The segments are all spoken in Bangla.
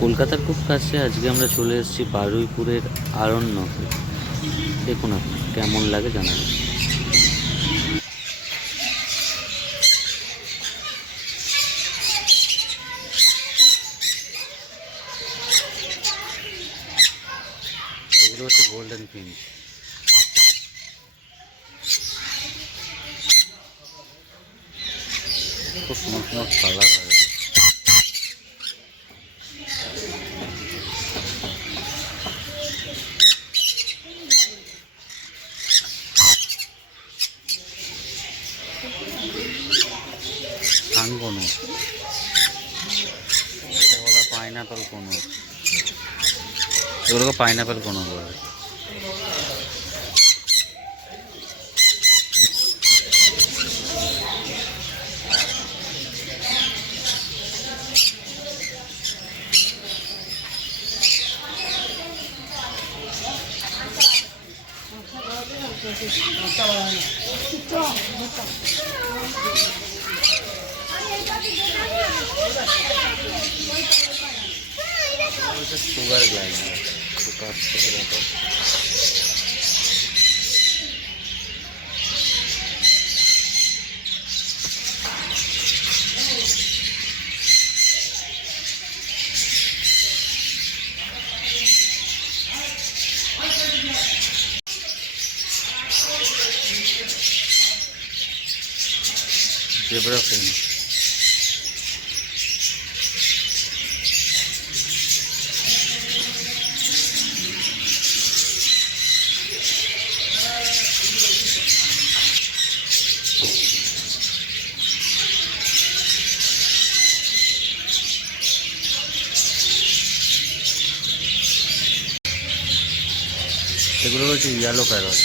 কলকাতার খুব কাছে আজকে আমরা চলে এসেছি বারুইপুরের আরণ্যকে। দেখুন আপনি কেমন লাগে জানাবেন। এগুলো হচ্ছে গোল্ডেন ফিঞ্চ। খুব সুন্দর সুন্দর কালার হয়। কানকনু, এটা বলা পাইনাপেল কনু, এগুলোকে পাইনাপেল কনু বলে। সুগার গ্লাইন্ডার কাছ থেকে দেখো। জেব্রা ফিঞ্চ, এগুলো হচ্ছে ইয়েলো প্যারট।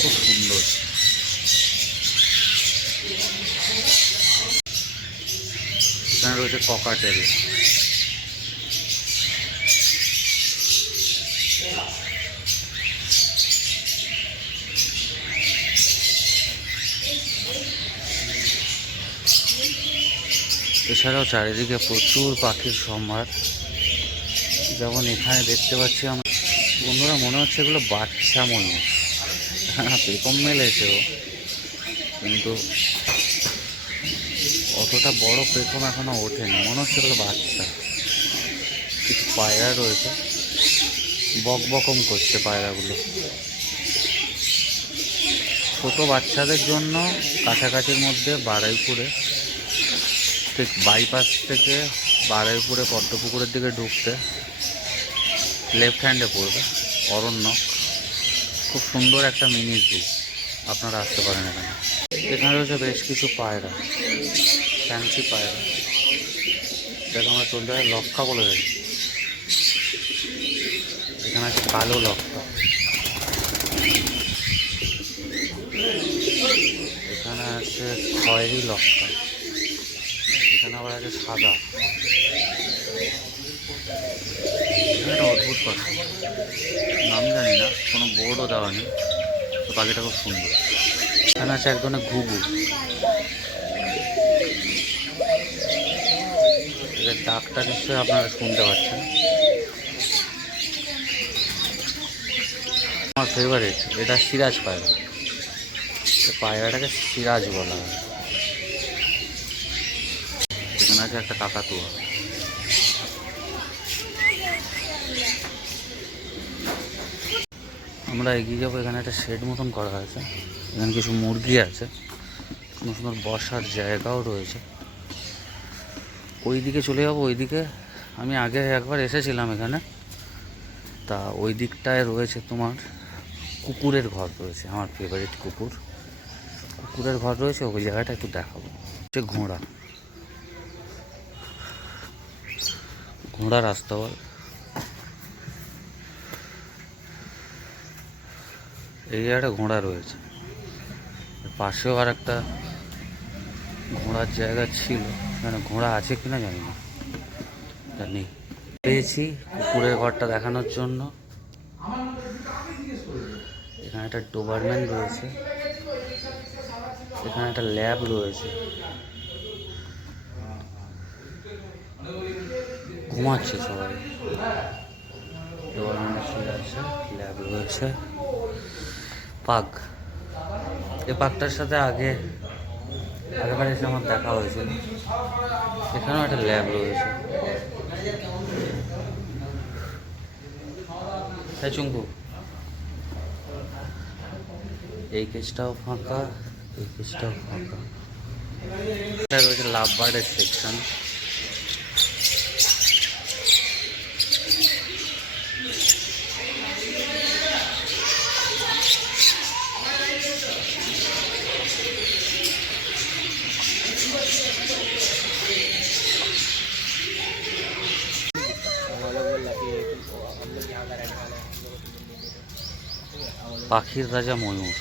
খুব সুন্দর। এখানে রয়েছে ককাটেল। এছাড়াও চারিদিকে প্রচুর পাখির সম্ভার। যেমন এখানে দেখতে পাচ্ছি আমরা, বন্ধুরা মনে হচ্ছে এগুলো বাচ্চা ময়ূর। পেখম মেলেছেও, কিন্তু অতটা বড় পেখম এখনো ওঠেনি, মনে হচ্ছে এগুলো বাচ্চা। কিছু পায়রা রয়েছে, বকবকম করছে পায়রাগুলো। ছোট বাচ্চাদের জন্য কাছাকাছির মধ্যে বারুইপুরে, ঠিক বাইপাস থেকে বারুইপুরে পদ্মপুকুরের দিকে ঢুকতে লেফট হ্যান্ডে পড়বে অরণ্যক। খুব সুন্দর একটা মিনি জু, আপনারা আসতে পারেন এখানে। এখানে রয়েছে বেশ কিছু পায়রা, ফ্যান্সি পায়রা। দেখো আমরা চলতে হয় লক্ষা বলে থাকি। এখানে আছে কালো লক্ষা, এখানে আছে খয়েরি লক্ষা, এখানে আবার আছে সাদা। এখানে একটা অদ্ভুত পাখি, নাম জানি না, কোনো বোর্ডও দেওয়া নেই, তো পাখিটা খুব সুন্দর। এখানে আছে এক ধরনের ঘুঘু, এদের ডাকটা নিশ্চয়ই আপনারা শুনতে পাচ্ছেন। আমার ফেভারিট এটা সিরাজ পায়রা, পায়রাটাকে সিরাজ বলা হয়। এখানে আছে একটা কাকাতুয়া। আমরা এগিয়ে যাবো, এখানে একটা শেড মতন করা আছে, এখানে কিছু মুরগি আছে, সুন্দর সুন্দর বসার জায়গাও রয়েছে। ওই দিকে চলে যাবো, ওইদিকে আমি আগে একবার এসেছিলাম এখানে, তা ওই দিকটায় রয়েছে তোমার কুকুরের ঘর রয়েছে, আমার ফেভারিট কুকুরের ঘর রয়েছে, ওই জায়গাটা একটু দেখাবো। হচ্ছে ঘোড়া রাস্তা বল। এই জায়গাটা ঘোড়া রয়েছে, পাশেও আর একটা ঘোড়ার জায়গা ছিল, এখানে ঘোড়া আছে কিনা জানি না, জানি। পেয়েছি কুকুরের ঘরটা দেখানোর জন্য। এখানে একটা ডোবারম্যান রয়েছে, এখানে একটা ল্যাব রয়েছে, ঘুমাচ্ছে সবাই। শুয়ে আছে, ল্যাব রয়েছে, পার্ক। এই পার্কটার সাথে আগেবার এসে আমার দেখা হয়েছিল। এখানেও একটা ল্যাব রয়েছে। হ্যাঁ চুঙ্কু, এই কেসটাও ফাঁকা, এই কেসটাও ফাঁকা। এটা রয়েছে লাভ বার্ডের সেকশন। পাখির রাজা ময়ূর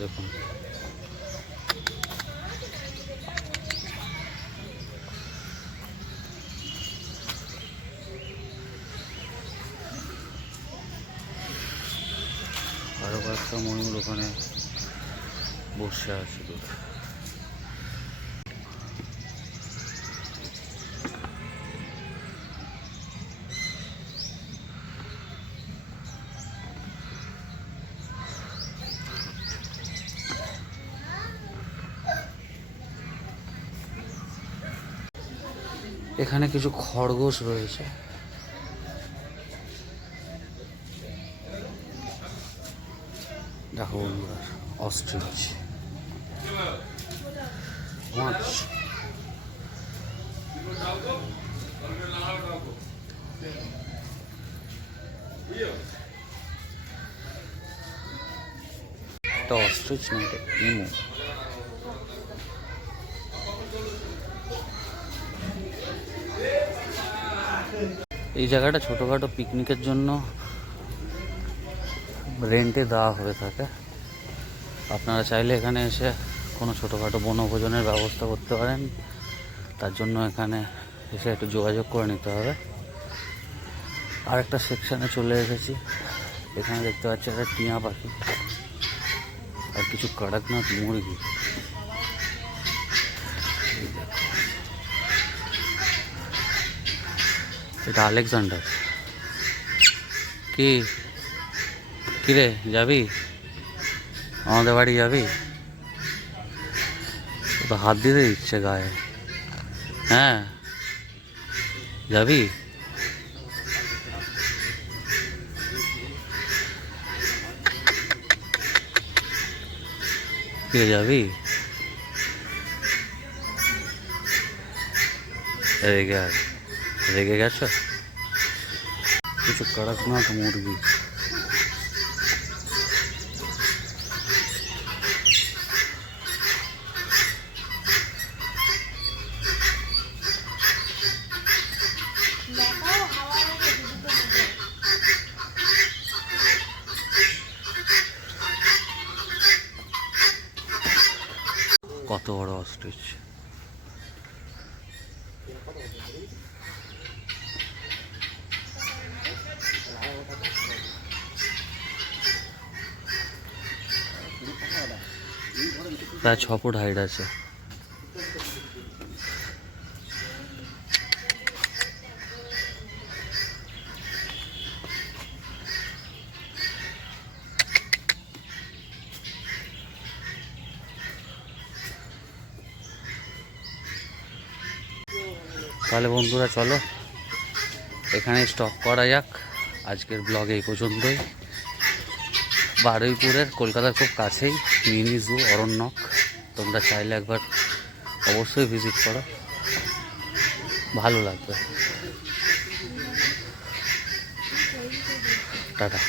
দেখুন। আরো কয়েকটা ময়ূর ওখানে বসে আছে। এখানে কিছু খরগোশ রয়েছে। দেখো বন্ধুরা, অস্ট্রিচ মাছ। এটা অস্ট্রিচ না, এটা ইমু। এই জায়গাটা ছোটোখাটো পিকনিকের জন্য রেন্টে দেওয়া হয়ে থাকে। আপনারা চাইলে এখানে এসে কোনো ছোটোখাটো বনভোজনের ব্যবস্থা করতে পারেন। তার জন্য এখানে এসে একটু যোগাযোগ করে নিতে হবে। আরেকটা সেকশানে চলে এসেছি। এখানে দেখতে পাচ্ছি একটা টিয়া পাখি আর কিছু কড়কনাথ মুরগি। এটা আলেকজান্ডার। কি রে, যাবি আমাদের বাড়ি? যাবি তো হাত দিতে দিচ্ছে গায়ে। হ্যাঁ যাবি? কে যাবি? রেগে গেছ? কিছু কড়কনাথ মুরগি। কত বড় অস্ট্রিচ! প্রায় 6 ফুট হাইট আছে। তাহলে বন্ধুরা চলো এখানে স্টপ করা যাক। আজকের ব্লগ এই পর্যন্তই। বারুইপুরের কলকাতার খুব কাছেই মিনি জু অরণ্যক। তোমরা চাইলে একবার অবশ্যই ভিজিট করো, ভালো লাগবে। টাটা।